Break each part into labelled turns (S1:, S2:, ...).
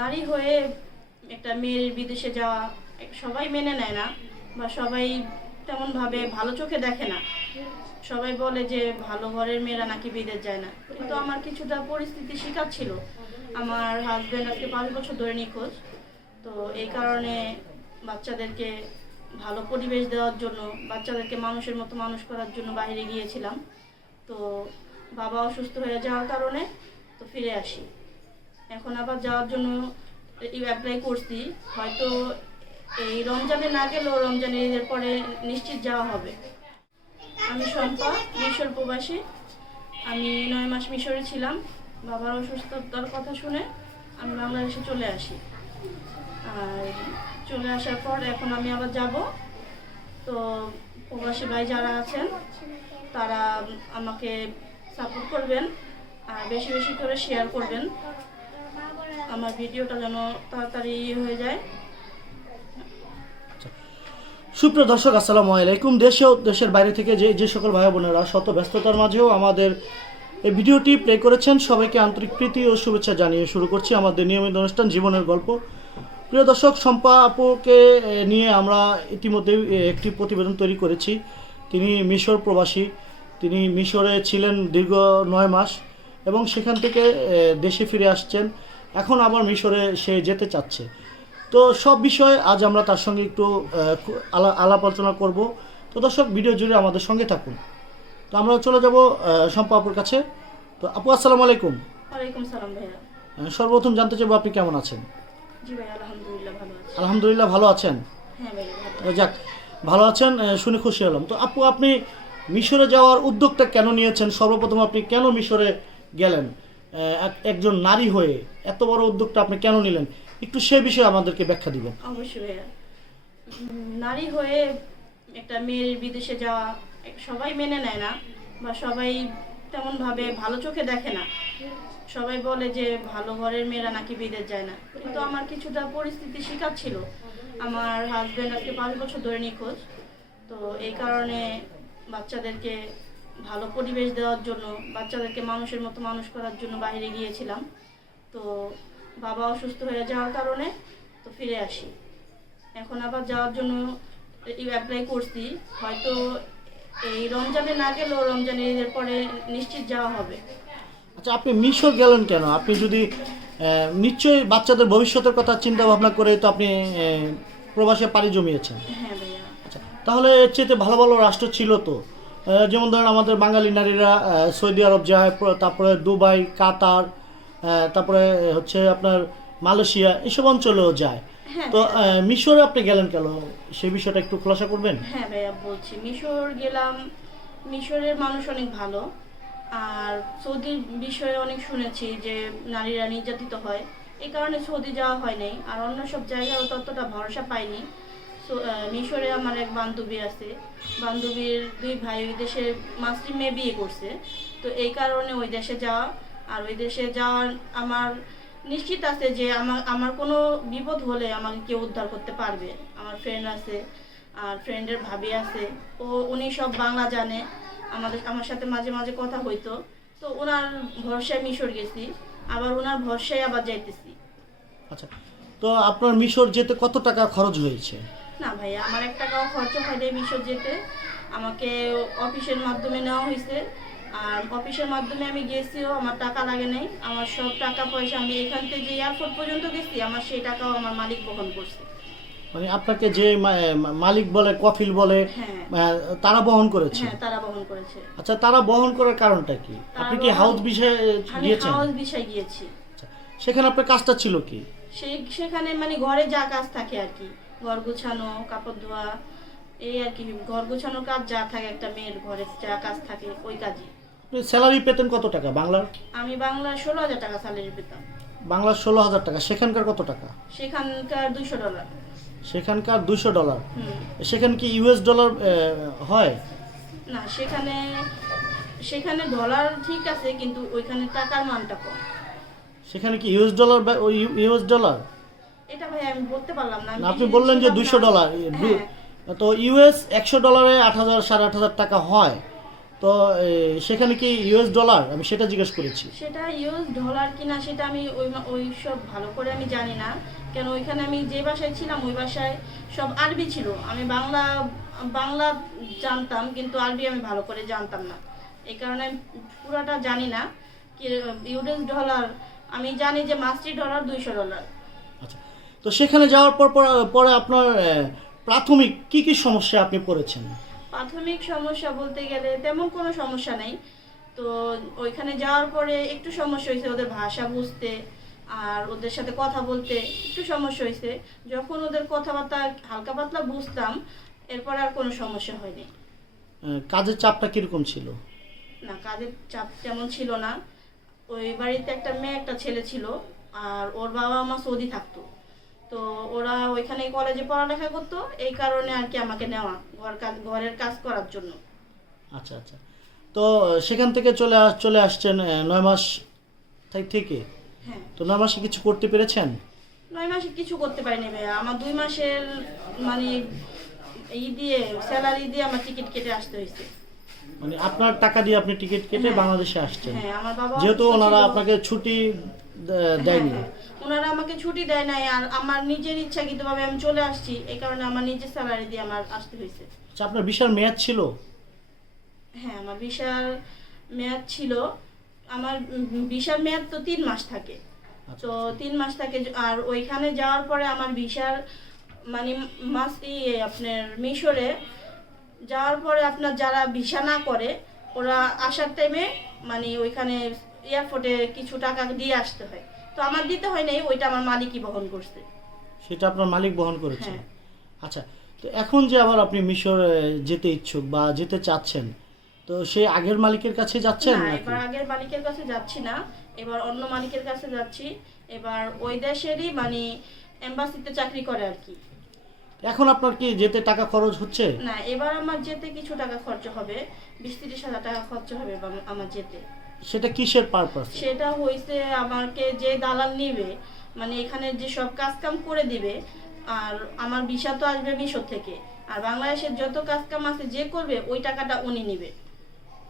S1: নারী হয়ে একটা মেয়ের বিদেশে যাওয়া, সবাই মেনে নেয় না বা সবাই তেমনভাবে ভালো চোখে দেখে না। সবাই বলে যে ভালো ঘরের মেয়েরা নাকি বিদেশ যায় না। কিন্তু আমার কিছুটা পরিস্থিতি শিকার ছিল। আমার হাজব্যান্ড আজকে পাঁচ বছর ধরে নিখোঁজ। তো এই কারণে বাচ্চাদেরকে ভালো পরিবেশ দেওয়ার জন্য, বাচ্চাদেরকে মানুষের মতো মানুষ করার জন্য বাইরে গিয়েছিলাম। তো বাবা অসুস্থ হয়ে যাওয়ার কারণে তো ফিরে আসি। এখন আবার যাওয়ার জন্য অ্যাপ্লাই করছি। হয়তো এই রমজানে না গেলেও রমজানের পরে নিশ্চিত যাওয়া হবে। আমি শম্পা, মিশর প্রবাসী। আমি নয় মাস মিশরে ছিলাম। বাবার অসুস্থতার কথা শুনে আমি বাংলাদেশে চলে আসি। আর চলে আসার পর এখন আমি আবার যাব। তো প্রবাসী ভাই যারা আছেন, তারা আমাকে সাপোর্ট করবেন আর বেশি বেশি করে শেয়ার করবেন। আমার ভিডিওটা যেন তাড়াতাড়ি হয়ে যায়।
S2: সুপ্রিয় দর্শক, আসসালামু আলাইকুম। দেশে দেশের বাইরে থেকে যে যে সকল ভাই বোনেরা শত ব্যস্ততার মাঝেও আমাদের এই ভিডিওটি প্লে করেছেন, সবাইকে আন্তরিক প্রীতি ও শুভেচ্ছা জানিয়ে শুরু করছি আমাদের নিয়মিত অনুষ্ঠান, জীবনের গল্প। প্রিয় দর্শক, শম্পা আপুকে নিয়ে আমরা ইতিমধ্যে একটি প্রতিবেদন তৈরি করেছি। তিনি মিশর প্রবাসী। তিনি মিশরে ছিলেন দীর্ঘ নয় মাস এবং সেখান থেকে দেশে ফিরে আসছেন। এখন আবার মিশরে সে যেতে চাচ্ছে। তো সব বিষয়ে আজ আমরা তার সঙ্গে একটু আলা- আলাপ আলোচনা করব। তো দর্শক ভিডিও জুড়ে আমাদের সঙ্গে থাকুন। তো আমরা চলে যাব শম্পা আপুর কাছে। তো আপু আসসালামু আলাইকুম। সর্বপ্রথম জানতে চাইব আপনি কেমন আছেন?
S1: আলহামদুলিল্লাহ ভালো
S2: আছেন?
S1: হ্যাঁ
S2: যাক ভালো আছেন শুনে খুশি হলাম। তো আপু আপনি মিশরে যাওয়ার উদ্যোগটা কেন নিয়েছেন? সর্বপ্রথম আপনি কেন মিশরে গেলেন? একজন নারী হয়ে এত বড় উদ্যোগটা আপনি কেন নিলেন? একটু সে বিষয়ে আমাদেরকে ব্যাখ্যা দিবেন।
S1: অবশ্যই নারী হয়ে একটা মেয়ের বিদেশে যাওয়া সবাই মেনে নেয় না বা সবাই তেমনভাবে ভালো চোখে দেখে না। সবাই বলে যে ভালো ঘরের মেয়েরা নাকি বিদেশ যায় না। কিন্তু আমার কিছুটা পরিস্থিতি শিকার ছিল। আমার হাজব্যান্ড আজকে পাঁচ বছর ধরে নিখোঁজ। তো এই কারণে বাচ্চাদেরকে ভালো পরিবেশ দেওয়ার জন্য বাচ্চাদেরকে মানুষের মতো মানুষ করার জন্য বাইরে গিয়েছিলাম। তো বাবা অসুস্থ হয়ে যাওয়ার কারণে তো ফিরে আসি। এখন আবার যাওয়ার জন্য অ্যাপ্লাই করছি। হয়তো এই রমজানে না গেলেও রমজানের ঈদের পরে নিশ্চিত যাওয়া হবে।
S2: আচ্ছা আপনি মিশর গেলেন কেন? আপনি যদি নিশ্চয়ই বাচ্চাদের ভবিষ্যতের কথা চিন্তা ভাবনা করে তো আপনি প্রবাসে পাড়ি জমিয়েছেন।
S1: হ্যাঁ ভাইয়া।
S2: আচ্ছা তাহলে এর চেয়ে ভালো ভালো রাষ্ট্র ছিল তো? যেমন ধরেন আমাদের বাঙালি নারীরা সৌদি আরব যায় তারপরে দুবাই কাতার তারপরে হচ্ছে আপনার মালয়েশিয়া এসব অঞ্চলেও যায়।
S1: হ্যাঁ
S2: তো মিশরে আপনি গেলেন কেন? সেই বিষয়টা একটু খোলাসা করবেন?
S1: হ্যাঁ ভাইয়া বলছি। মিশর গেলাম মিশরের মানুষ অনেক ভালো। আর সৌদির বিষয়ে অনেক শুনেছি যে নারীরা নির্যাতিত হয়। এই কারণে সৌদি যাওয়া হয় নাই। আর অন্য সব জায়গায় ততটা ভরসা পাইনি। মিশরে আমার এক বান্ধবী আছে। বান্ধবীর দুই ভাই ওই দেশে মাসরি মেয়ে বিয়ে করছে। তো এই কারণে ওই দেশে যাওয়া। আর ওই দেশে যাওয়ার আমার নিশ্চিত আছে যে আমার আমার কোনো বিপদ হলে আমাকে কেউ উদ্ধার করতে পারবে। আমার ফ্রেন্ড আছে, আর ফ্রেন্ডের ভাবি আছে। ও, উনি সব বাংলা জানে। আমাদের, আমার সাথে মাঝে মাঝে কথা হইতো। তো ওনার ভরসায় মিশর গেছি। আবার ওনার ভরসায় আবার যাইতেছি।
S2: আচ্ছা তো আপনার মিশর যেতে কত টাকা খরচ হয়েছে?
S1: না ভাইয়া আমার এক টাকাও খরচ হয় নাই মিশর যেতে। আমাকে অফিসের মাধ্যমে নেওয়া হয়েছে আর অফিসের মাধ্যমে আমি গেছিও আমার টাকা লাগে নাই। আমার সব টাকা পয়সা আমি এখান থেকে যে এয়ারপোর্ট পর্যন্ত গেছি আমার সেই টাকাও আমার মালিক বহন করছে।
S2: মানে আপনাকে যে মালিক বলে কফিল বলে
S1: হ্যাঁ।
S2: তারা বহন করেছে?
S1: হ্যাঁ তারা বহন করেছে।
S2: আচ্ছা তারা বহন করার কারণটা কি? আপনি কি হাউস বিষয়ে গিয়েছেন?
S1: হাউস বিষয় গিয়েছি।
S2: আচ্ছা, সেখানে আপনার কাজটা ছিল কি?
S1: সেই সেখানে মানে ঘরে যা কাজ থাকে আর কি। ঘর গোছানো কাপড় ধোয়া এই আর কি ঘর গোছানোর কাজ যা থাকে একটা মেয়ের ঘরে যা কাজ থাকে ওই কাজই।
S2: স্যালারি পেতেন কত টাকা বাংলার?
S1: আমি বাংলায় ষোলো হাজার টাকা স্যালারি পেতাম।
S2: বাংলার ষোলো হাজার টাকা সেখানকার কত টাকা?
S1: সেখানকার দুশো ডলার।
S2: সেখানকার দুশো ডলার? সেখানে কি ইউএস ডলার হয়?
S1: না সেখানে সেখানে ডলার ঠিক আছে কিন্তু ওইখানে টাকার মানটা কম।
S2: সেখানে কি ইউএস ডলার বা ইউএস ডলার?
S1: এটা ভাই আমি বলতে পারলাম না
S2: আপনি বললেন যে
S1: ছিলাম
S2: দুশো
S1: না।
S2: ডলার
S1: হ্যাঁ।
S2: তো ইউএস একশো ডলারে আট হাজার সাড়ে আট হাজার টাকা হয়। তো সেখানে কি ইউএস ডলার? আমি সেটা জিজ্ঞেস করেছি।
S1: সেটা ইউজ ডলার কিনা সেটা আমি ওই ওই সব ভালো করে আমি জানি না। কেন ওইখানে আমি যে বাসায় ছিলাম ওই বাসায় সব আরবি ছিল। আমি বাংলা বাংলা জানতাম কিন্তু আরবি আমি ভালো করে জানতাম না। এই কারণে পুরোটা জানি না। কি ইউএস ডলার আমি জানি যে মাস্টি ডলার দুইশো ডলার।
S2: আচ্ছা তো সেখানে যাওয়ার পর পর- আপনার প্রাথমিক কি কি সমস্যা আপনি পড়েছেন?
S1: প্রাথমিক সমস্যা বলতে গেলে তেমন কোনো সমস্যা নেই। তো ওইখানে যাওয়ার পরে একটু সমস্যা হয়েছে ওদের ভাষা বুঝতে আর ওদের সাথে কথা বলতে একটু সমস্যা হয়েছে। যখন ওদের কথাবার্তা হালকা পাতলা বুঝতাম এরপর আর কোনো সমস্যা হয়নি।
S2: কাজের চাপটা কীরকম ছিল?
S1: না কাজের চাপ তেমন ছিল না। ওই বাড়িতে একটা মেয়ে একটা ছেলে ছিল আর ওর বাবা মা সৌদি থাকতো। তো ওরা ওইখানে কলেজে পড়ালেখা করতো এই কারণে আর কি আমাকে নেওয়া ঘর কাজ ঘরের কাজ করার জন্য।
S2: আচ্ছা আচ্ছা। তো সেখান থেকে চলে চলে আসছেন নয় মাস থেকে
S1: হ্যাঁ।
S2: তো নয় মাসে কিছু করতে পেরেছেন?
S1: নয় মাসে কিছু করতে পারিনি ভাইয়া। আমার দুই মাসের মানে ই দিয়ে স্যালারি দিয়ে আমার টিকিট কেটে আসতে হয়েছে।
S2: মানে আপনার টাকা দিয়ে আপনি টিকিট কেটে
S1: হ্যাঁ।
S2: বাংলাদেশে আসছেন।
S1: হ্যাঁ আমার
S2: যেহেতু ওনারা আপনাকে ছুটি দেয়নি
S1: হ্যাঁ। ওনারা আমাকে ছুটি দেয় নাই আর আমার নিজের ইচ্ছাকৃতভাবে আমি চলে আসছি এই কারণে আমার নিজের স্যালারি দিয়ে আমার আসতে হয়েছে।
S2: আচ্ছা আপনার বিশাল মেয়াদ ছিল?
S1: হ্যাঁ আমার বিশাল মেয়াদ ছিল। আমার ভিসার মেয়াদ তো তিন মাস থাকে।
S2: আচ্ছা
S1: তো তিন মাস থাকে আর ওইখানে যাওয়ার পরে আমার ভিসার মানে মাস আপনার মিশরে যাওয়ার পরে আপনার যারা ভিসা না করে ওরা আসার টাইমে মানে ওইখানে এয়ারপোর্টে কিছু টাকা দিয়ে আসতে হয়। তো আমার দিতে হয় নাই ওইটা আমার মালিকই বহন করছে।
S2: সেটা আপনার মালিক বহন করেছে?
S1: হ্যাঁ।
S2: আচ্ছা তো এখন যে আবার আপনি মিশর যেতে ইচ্ছুক বা যেতে চাচ্ছেন তো সেই আগের মালিকের কাছে যাচ্ছেন
S1: না
S2: নাকি?
S1: এবার আগের মালিকের কাছে যাচ্ছি না এবার অন্য মালিকের কাছে যাচ্ছি। এবার ওই দেশেরই মানে এম্বাসিতে চাকরি করে আর কি।
S2: এখন আপনার কি যেতে টাকা খরচ হচ্ছে?
S1: না এবার আমার যেতে কিছু টাকা খরচ হবে বিশ তিরিশ হাজার টাকা খরচ হবে আমার যেতে।
S2: সেটা কিসের পারপাস
S1: সেটা হয়েছে আমাকে যে দালাল নিবে মানে এখানে যে সব কাজ কাম করে দিবে আর আমার ভিসা তো আসবে মিশর থেকে আর বাংলাদেশের যত কাজ কাম আছে যে করবে ওই টাকাটা উনি নিবে।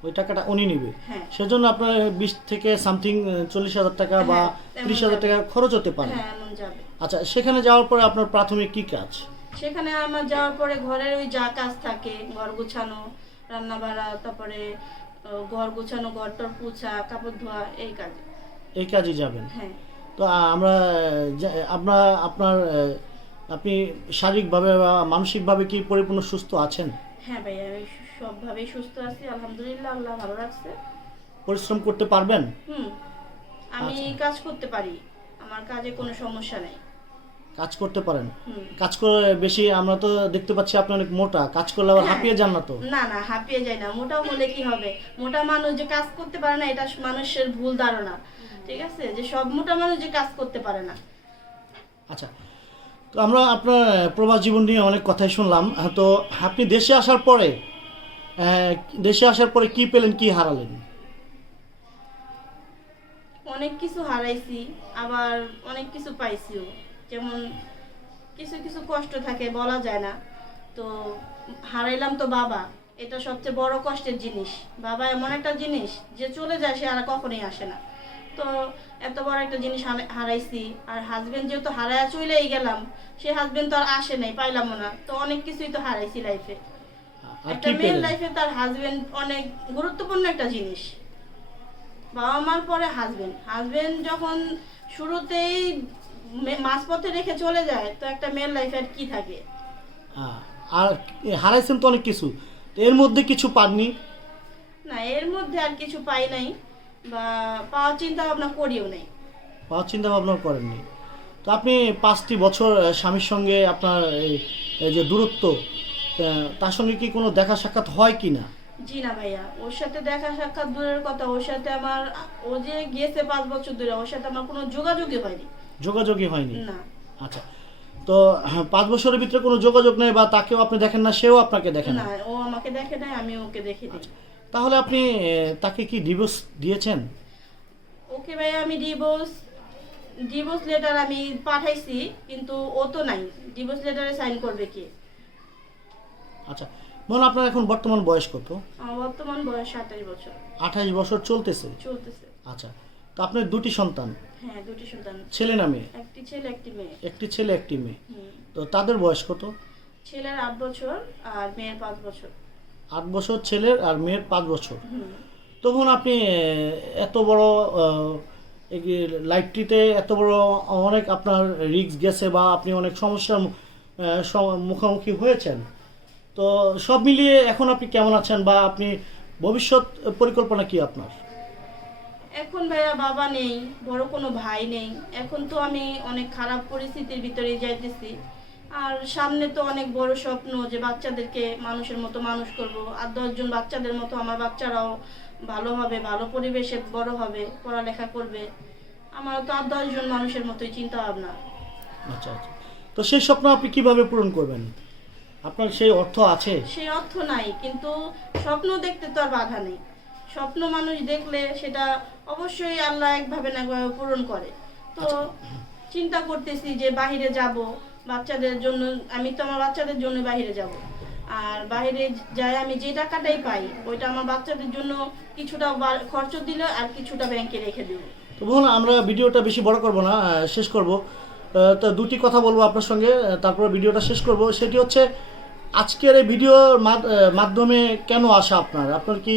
S2: ওই টাকাটা উনি নিবে?
S1: হ্যাঁ।
S2: সেজন্য আপনার বিশ থেকে সামথিং চল্লিশ হাজার টাকা বা
S1: হ্যাঁ,
S2: ত্রিশ হাজার। টাকা খরচ হতে পারে।
S1: হ্যাঁ
S2: আচ্ছা সেখানে যাওয়ার পরে আপনার প্রাথমিক কি কাজ?
S1: সেখানে আমার যাওয়ার পরে ঘরের ওই যা কাজ থাকে ঘর গোছানো রান্না বাড়া তারপরে ঘর গোছানো ঘর টর পুছা কাপড় ধোয়া এই কাজে।
S2: এই কাজে যাবেন?
S1: হ্যাঁ।
S2: তো আমরা আপনার আহ, আপনি শারীরিকভাবে বা মানসিকভাবে কি পরিপূর্ণ সুস্থ আছেন?
S1: হ্যাঁ ভাইয়া আমি সবভাবেই সুস্থ আছি আলহামদুলিল্লাহ আল্লাহ ভালো রাখছে।
S2: পরিশ্রম করতে পারবেন?
S1: হুম। আমি
S2: আচ্ছা।
S1: কাজ করতে পারি আমার কাজে কোনো সমস্যা নেই।
S2: কাজ করতে পারেন। কাজ করে বেশি আমরা তো দেখতে পাচ্ছি আপনি অনেক মোটা কাজ করলে আবার
S1: হ্যাঁ।
S2: হাঁপিয়ে যান না তো?
S1: না না হাঁপিয়ে যায় না। মোটা হলে কি হবে? মোটা মানুষ যে কাজ করতে পারে না এটা মানুষের ভুল ধারণা। ঠিক আছে? যে সব মোটা মানুষ যে কাজ করতে পারে না।
S2: আচ্ছা তো আমরা আপনার প্রবাস জীবন নিয়ে অনেক কথাই শুনলাম। তো আপনি দেশে আসার পরে দেশে আসার পরে কি পেলেন কি হারালেন?
S1: অনেক কিছু হারাইছি আবার অনেক কিছু পাইছিও। যেমন কিছু কিছু কষ্ট থাকে বলা যায় না। তো হারাইলাম তো বাবা এটা সবচেয়ে বড় কষ্টের জিনিস। বাবা এমন একটা জিনিস যে চলে যায় সে আর কখনোই আসে না। তো এত বড় একটা জিনিস হারাইছি আর হাজবেন্ড যেহেতু হারায় চলেই গেলাম সে হাজবেন্ড তো আর আসে নাই পাইলাম না। তো অনেক কিছুই তো হারাইছি লাইফে একটা মেয়ের লাইফে তার হাজবেন্ড অনেক গুরুত্বপূর্ণ একটা জিনিস। বাবা মার পরে হাজবেন্ড হাজবেন্ড যখন শুরুতেই মাঝপথে রেখে চলে যায় তো একটা মেয়ের লাইফে আর কি থাকে?
S2: আহ, আর হারাইছেন তো অনেক কিছু। এর মধ্যে কিছু পাননি?
S1: না এর মধ্যে আর কিছু পাই নাই বা পাওয়ার চিন্তা ভাবনা করিও নাই।
S2: পাওয়ার চিন্তা ভাবনা করেননি। তো আপনি পাঁচটি বছর স্বামীর সঙ্গে আপনার এই যে দূরত্ব তার সঙ্গে কি কোনো দেখা সাক্ষাৎ হয় কি না?
S1: জি না ভাইয়া ওর সাথে দেখা সাক্ষাৎ দূরের কথা ওর সাথে আমার ও যে গিয়েছে পাঁচ বছর ধরে ওর সাথে আমার কোনো যোগাযোগই হয়নি।
S2: যোগাযোগই হয়নি?
S1: না।
S2: আচ্ছা। তো হ্যাঁ, পাঁচ বছরের ভিতরে কোনো যোগাযোগ নেই বা তাকেও আপনি দেখেন না সেও আপনাকে দেখে
S1: না?
S2: না
S1: ও আমাকে দেখে নাই আমি ওকে দেখি দিই।
S2: তাহলে আপনি তাকে কি ডিভোর্স দিয়েছেন?
S1: ওকে ভাই আমি ডিভোর্স ডিভোর্স লেটার আমি পাঠাইছি কিন্তু ও তো নাই। ডিভোর্স লেটারে সাইন করবে কি?
S2: আচ্ছা। বোন আপনার এখন বর্তমান বয়স কত?
S1: আমার বর্তমান বয়স আঠাশ বছর।
S2: আঠাশ বছর চলতেছে?
S1: চলতেছে।
S2: আচ্ছা। তো আপনার দুটি সন্তান।
S1: হ্যাঁ দুটি সন্তান।
S2: ছেলে না মেয়ে?
S1: একটি ছেলে একটি মেয়ে।
S2: একটি ছেলে একটি মেয়ে। তো তাদের বয়স কত?
S1: ছেলের আট বছর আর মেয়ের পাঁচ বছর।
S2: আট বছর ছেলের আর মেয়ের পাঁচ বছর। তখন আপনি এত বড় লাইফটিতে এত বড় অনেক আপনার রিস্ক গেছে বা আপনি অনেক সমস্যার মুখোমুখি হয়েছেন। তো সব মিলিয়ে এখন আপনি কেমন আছেন বা আপনি ভবিষ্যৎ পরিকল্পনা কি আপনার?
S1: এখন ভাইয়া বাবা নেই বড় কোনো ভাই নেই। এখন তো আমি অনেক খারাপ পরিস্থিতির ভিতরে যাইতেছি। আর সামনে তো অনেক বড় স্বপ্ন যে বাচ্চাদেরকে মানুষের মতো মানুষ করব। আর দশজন বাচ্চাদের মতো আমার বাচ্চারাও ভালো হবে ভালো পরিবেশে বড় হবে পড়ালেখা করবে। আমার তো আর দশজন মানুষের মতোই চিন্তা ভাবনা
S2: আচ্ছা আচ্ছা। তো সেই স্বপ্ন আপনি কীভাবে পূরণ করবেন? আপনার সেই অর্থ আছে?
S1: সেই অর্থ নাই কিন্তু স্বপ্ন দেখতে তো আর বাধা নেই। স্বপ্ন মানুষ দেখলে সেটা অবশ্যই আল্লাহ একভাবে না পূরণ করে। তো চিন্তা করতেছি যে বাইরে যাব বাচ্চাদের জন্য আমি তো আমার বাচ্চাদের জন্য বাইরে যাব। আর বাইরে যাই আমি যে টাকাটাই পাই ওইটা আমার বাচ্চাদের জন্য কিছুটা খরচ দিলে আর কিছুটা ব্যাংকে রেখে দেবো
S2: তো বলুন আমরা ভিডিওটা বেশি বড় করব না শেষ করব। তো দুটি কথা বলব আপনার সঙ্গে তারপরে ভিডিওটা শেষ করব। সেটি হচ্ছে আজকের এই ভিডিওর মাধ- মাধ্যমে কেন আসা আপনার? আপনার কি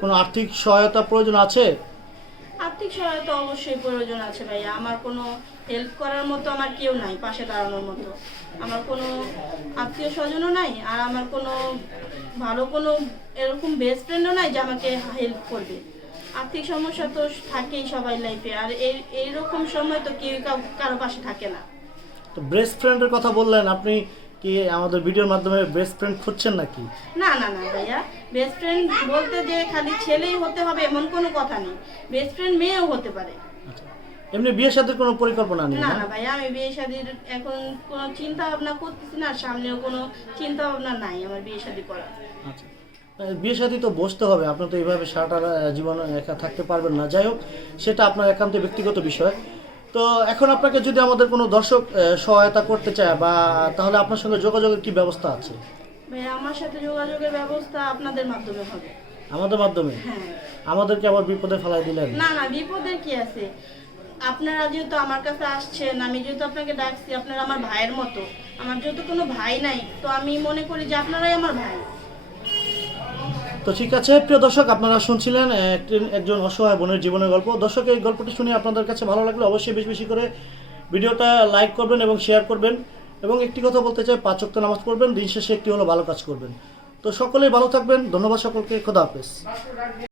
S2: কোনো আর্থিক সহায়তা প্রয়োজন আছে?
S1: আর্থিক সহায়তা অবশ্যই প্রয়োজন আছে ভাইয়া। আমার কোনো হেল্প করার মতো আমার কেউ নাই পাশে দাঁড়ানোর মতো। আমার কোনো আত্মীয় স্বজনও নাই আর আমার কোনো ভালো কোনো এরকম বেস্ট ফ্রেন্ডও নাই যে আমাকে হেল্প করবে। আর্থিক সমস্যা তো থাকেই সবাই লাইফে আর এই এইরকম সময় তো কেউ কাউ- কারও পাশে থাকে না।
S2: তো বেস্ট ফ্রেন্ডের কথা বললেন আপনি কি আমাদের ভিডিওর মাধ্যমে বেস্ট ফ্রেন্ড খুঁজছেন নাকি?
S1: না না না ভাইয়া। বেস্ট ফ্রেন্ড বলতে যে খালি ছেলেই হতে হবে এমন কোনো কথা নেই। বেস্ট ফ্রেন্ড মেয়েও হতে পারে।
S2: আচ্ছা। এমনি বিয়ে সাথে কোনো পরিকল্পনা নেই
S1: না
S2: না?
S1: ভাইয়া আমি বিয়ে শাদির এখন কোনো চিন্তা ভাবনা করতেছি না সামনেও কোনো চিন্তা ভাবনা নাই আমার বিয়ে শাদি করার।
S2: আচ্ছা। বিয়ে সাথে তো বসতে হবে আপনি তো এইভাবে সারাটা জীবন একা থাকতে পারবেন না। যাই হোক সেটা আপনার একান্ত ব্যক্তিগত বিষয়। তো এখন আপনাকে যদি আমাদের কোনো দর্শক সহায়তা করতে চায় বা তাহলে আপনার সঙ্গে যোগাযোগের কি ব্যবস্থা আছে?
S1: আমার সাথে যোগাযোগের ব্যবস্থা আপনাদের মাধ্যমে হবে।
S2: আমাদের মাধ্যমে?
S1: হ্যাঁ।
S2: আমাদেরকে আবার বিপদে ফেলাই দিলেন?
S1: না না বিপদের কি আছে? আপনারা যেহেতু আমার কাছে আসছেন আমি যেহেতু আপনাকে ডাকছি আপনারা আমার ভাইয়ের মতো। আমার যেহেতু কোনো ভাই নাই তো আমি মনে করি যে আপনারাই আমার ভাই।
S2: তো ঠিক আছে, প্রিয় দর্শক, আপনারা শুনছিলেন একজন অসহায় বোনের জীবনের গল্প। দর্শক, এই গল্পটি শুনে আপনাদের কাছে ভালো লাগলে অবশ্যই বেশি বেশি করে ভিডিওটা লাইক করবেন এবং শেয়ার করবেন। এবং একটি কথা বলতে চাই, পাঁচ ওয়াক্ত নামাজ পড়বেন, দিন শেষে একটি হলো ভালো কাজ করবেন। তো সকলেই ভালো থাকবেন, ধন্যবাদ সকলকে, খোদা হাফেজ।